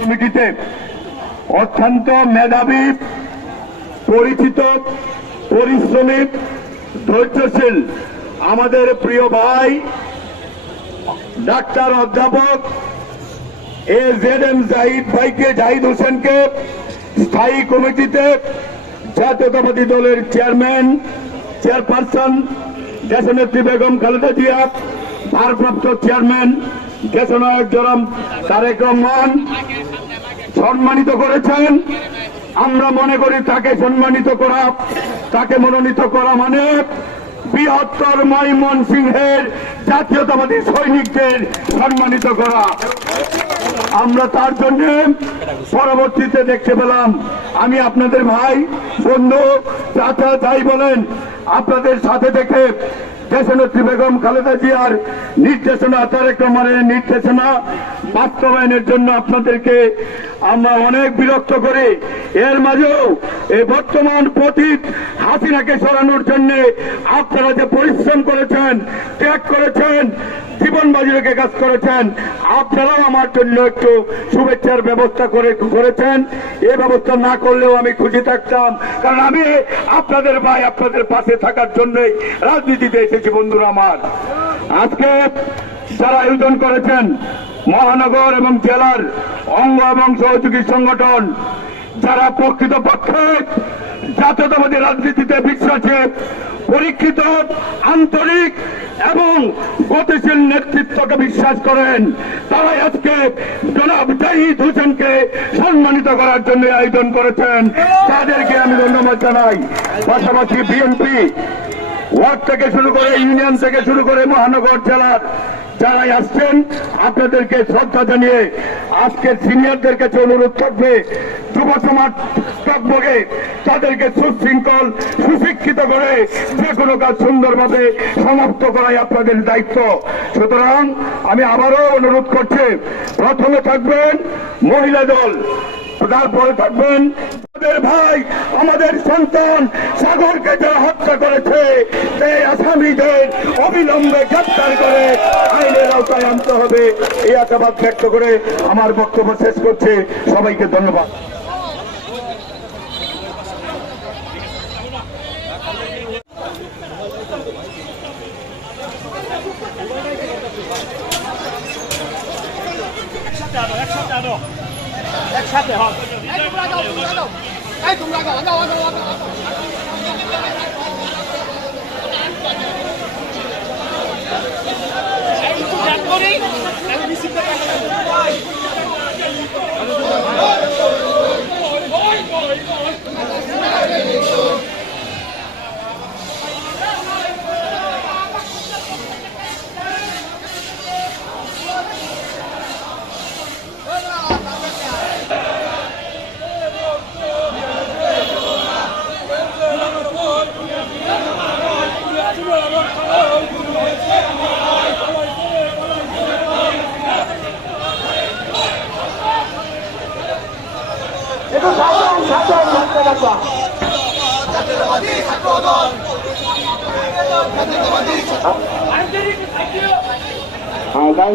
কমিটিতে অত্যন্ত মেধাবী, পরিচিত, পরিশ্রমী, ধৈর্যশীল আমাদের প্রিয় ভাই, ডাক্তার অধ্যাপক এ জেড এম জাহিদ ভাইকে, জাহিদ হোসেনকে স্থায়ী কমিটিতে জাতীয়তাবাদী দলের চেয়ারম্যান, চেয়ারপারসন, দেশনেত্রী বেগম খালেদা জিয়া, ভারপ্রাপ্ত চেয়ারম্যান দেশনায়ক জরাম তারেক রহমান। সম্মানিত করেছেন। আমরা মনে করি তাকে সম্মানিত করা, তাকে মনোনীত করা মানে বৃহত্তর ময়মন সিংহের জাতীয়তাবাদী সৈনিকদের সম্মানিত করা। আমরা তার জন্য পরবর্তীতে দেখতে পেলাম। আমি আপনাদের ভাই, বন্ধু, চাচা তাই বলেন, আপনাদের সাথে দেখে দেশনেত্রী বেগম খালেদা জিয়ার নির্দেশনা, তারেক রহমানের নির্দেশনা বাস্তবায়নের জন্য আপনাদেরকে আমরা অনেক বিরক্ত করি। এর মাঝেও এই বর্তমান পতীত হাসিনাকে সরানোর জন্য আপনারা যে পরিশ্রম করেছেন, ত্যাগ করেছেন জীবন বাজি রেখে কাজ করেছেন। আপনারাও আমার জন্য একটু শুভেচ্ছার ব্যবস্থা করে করেছেন। এ ব্যবস্থা না করলেও আমি খুশি থাকতাম। কারণ আমি আপনাদের ভাই, আপনাদের পাশে থাকার জন্যই রাজনীতিতে এসেছি, বন্ধুরা আমার। আজকে যারা আয়োজন করেছেন, মহানগর এবং জেলার অঙ্গ এবং সহযোগী সংগঠন, যারা প্রকৃত প্রকৃতপক্ষে জাতীয়তাবাদী রাজনীতিতে বিশ্বাসে পরীক্ষিত, আন্তরিক এবং গতিশীল নেতৃত্বকে বিশ্বাস করেন। তারাই আজকে জনাব জাহিদ হোসেনকে সম্মানিত করার জন্য আয়োজন করেছেন। তাদেরকে আমি ধন্যবাদ জানাই। পাশাপাশি বিএনপি ওয়ার্ড থেকে শুরু করে ইউনিয়ন থেকে শুরু করে মহানগর জেলার যারাই আসছেন, আপনাদেরকে শ্রদ্ধা জানিয়ে আজকের সিনিয়রদের কাছে অনুরোধ থাকবে, যুব সমাজ তকবকে তাদেরকে সুশৃঙ্খল, সুশিক্ষিত করে যে কোনো কাজ সুন্দরভাবে সমাপ্ত করাই আপনাদের দায়িত্ব। সুতরাং আমি আবারও অনুরোধ করছি, প্রথমে থাকবেন মহিলা দল, তারপরে থাকবেন ভাই, আমাদের সন্তান সাগরকে যারা হত্যা করেছে, সেই আসামিদের অবিলম্বে গ্রেপ্তার করে হবে। এই আশাবাদ ব্যক্ত করে আমার বক্তব্য শেষ করছে। সবাইকে ধন্যবাদ। একসাথে এই তোমরা যাও তোমরা যাও তোমরা যাও যাও একটু সাবধান সাবধান থাকতে থাকবা হ্যাঁ তাই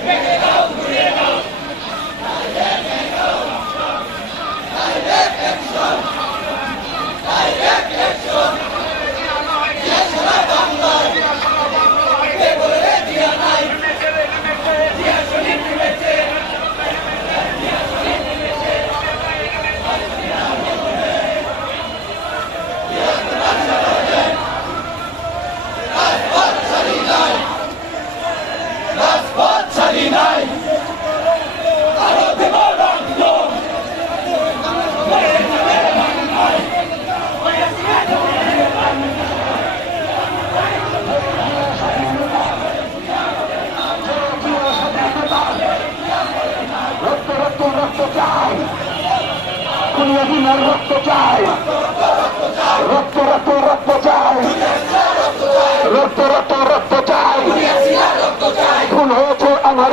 Stop! দুনিয়াবিনার রক্ত চাই। রক্ত রক্ত রক্ত চাই। রক্ত রক্ত রক্ত চাই। ভুল হয়েছে আমার